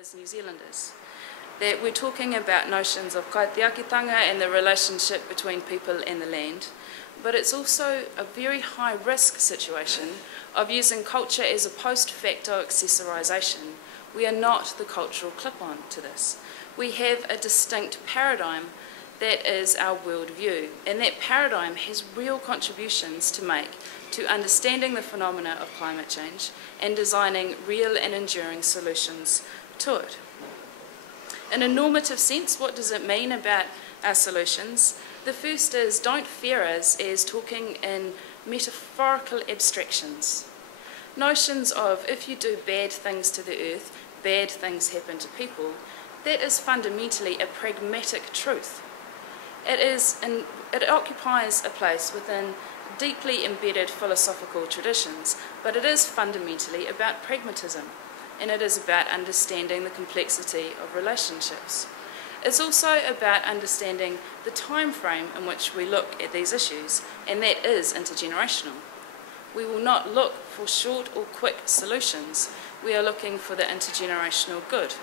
as New Zealanders. That we're talking about notions of kaitiakitanga and the relationship between people and the land, but it's also a very high risk situation of using culture as a post facto accessorisation. We are not the cultural clip-on to this. We have a distinct paradigm that is our worldview, and that paradigm has real contributions to make to understanding the phenomena of climate change and designing real and enduring solutions to it. In a normative sense, what does it mean about our solutions? The first is, don't fear us as talking in metaphorical abstractions. Notions of, if you do bad things to the earth, bad things happen to people, that is fundamentally a pragmatic truth. It occupies a place within deeply embedded philosophical traditions, but it is fundamentally about pragmatism, and it is about understanding the complexity of relationships. It's also about understanding the time frame in which we look at these issues, and that is intergenerational. We will not look for short or quick solutions. We are looking for the intergenerational good.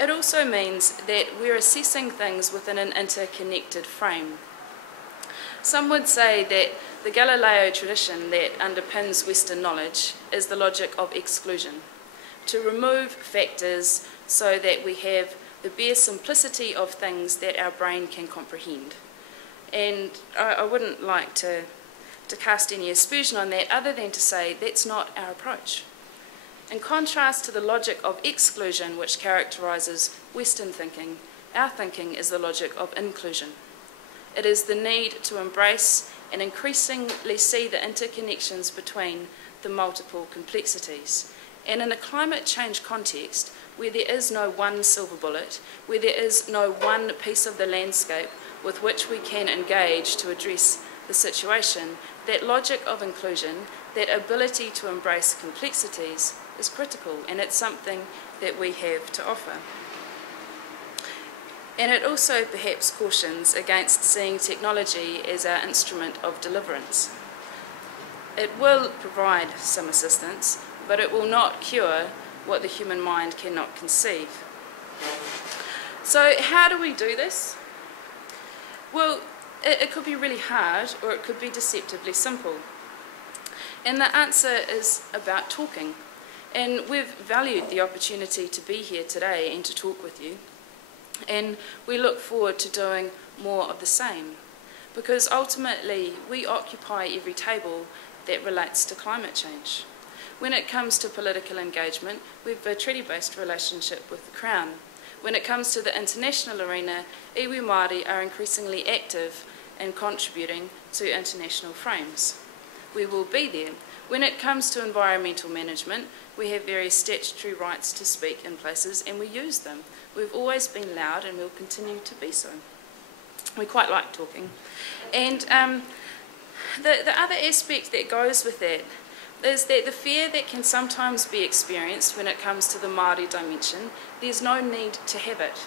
It also means that we're assessing things within an interconnected frame. Some would say that the Galileo tradition that underpins Western knowledge is the logic of exclusion, to remove factors so that we have the bare simplicity of things that our brain can comprehend. And I wouldn't like to cast any aspersion on that other than to say that's not our approach. In contrast to the logic of exclusion which characterises Western thinking, our thinking is the logic of inclusion. It is the need to embrace and increasingly see the interconnections between the multiple complexities. And in a climate change context, where there is no one silver bullet, where there is no one piece of the landscape with which we can engage to address the situation, that logic of inclusion, that ability to embrace complexities is critical, and it's something that we have to offer. And it also perhaps cautions against seeing technology as our instrument of deliverance. It will provide some assistance, but it will not cure what the human mind cannot conceive. So how do we do this? Well, it could be really hard, or it could be deceptively simple. And the answer is about talking. And we've valued the opportunity to be here today and to talk with you. And we look forward to doing more of the same, because ultimately we occupy every table that relates to climate change. When it comes to political engagement, we have a treaty-based relationship with the Crown. When it comes to the international arena, iwi Māori are increasingly active in contributing to international frames. We will be there. When it comes to environmental management, we have various statutory rights to speak in places, and we use them. We've always been loud, and we'll continue to be so. We quite like talking. And the other aspect that goes with that is that the fear that can sometimes be experienced when it comes to the Māori dimension, there's no need to have it.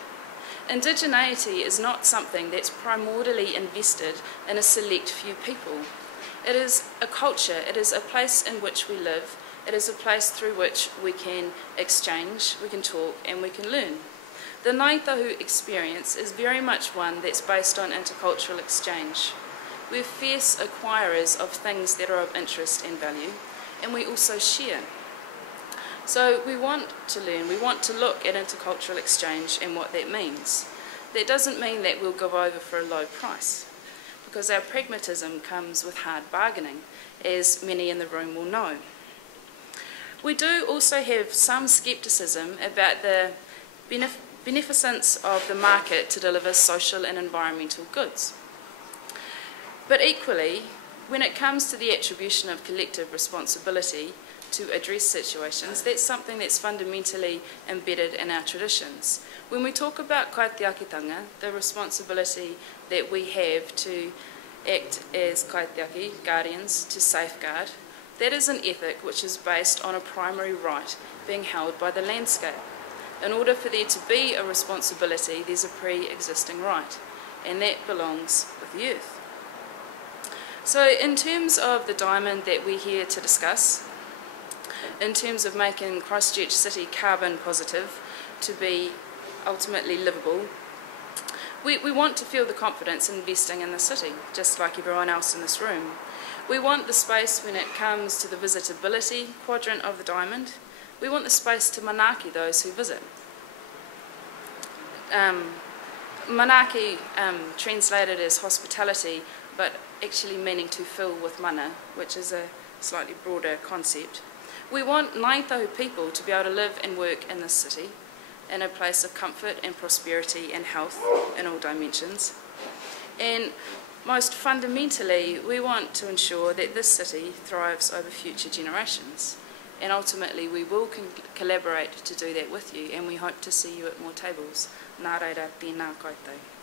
Indigeneity is not something that's primordially invested in a select few people. It is a culture, it is a place in which we live, it is a place through which we can exchange, we can talk, and we can learn. The Ngāi Tahu experience is very much one that's based on intercultural exchange. We're fierce acquirers of things that are of interest and value, and we also share. So we want to learn, we want to look at intercultural exchange and what that means. That doesn't mean that we'll give over for a low price, because our pragmatism comes with hard bargaining, as many in the room will know. We do also have some scepticism about the beneficence of the market to deliver social and environmental goods. But equally, when it comes to the attribution of collective responsibility to address situations, that's something that's fundamentally embedded in our traditions. When we talk about kaitiakitanga, the responsibility that we have to act as kaitiaki, guardians, to safeguard, that is an ethic which is based on a primary right being held by the landscape. In order for there to be a responsibility, there's a pre-existing right, and that belongs with the earth. So in terms of the diamond that we're here to discuss, in terms of making Christchurch City carbon positive to be ultimately livable. We want to feel the confidence in investing in the city, just like everyone else in this room. We want the space when it comes to the visitability quadrant of the diamond. We want the space to manaaki those who visit. Manaaki translated as hospitality, but actually meaning to fill with mana, which is a slightly broader concept. We want Ngāi people to be able to live and work in this city, in a place of comfort and prosperity and health in all dimensions. And most fundamentally, we want to ensure that this city thrives over future generations. And ultimately, we will collaborate to do that with you, and we hope to see you at more tables. Nā reira, tēnā koutou.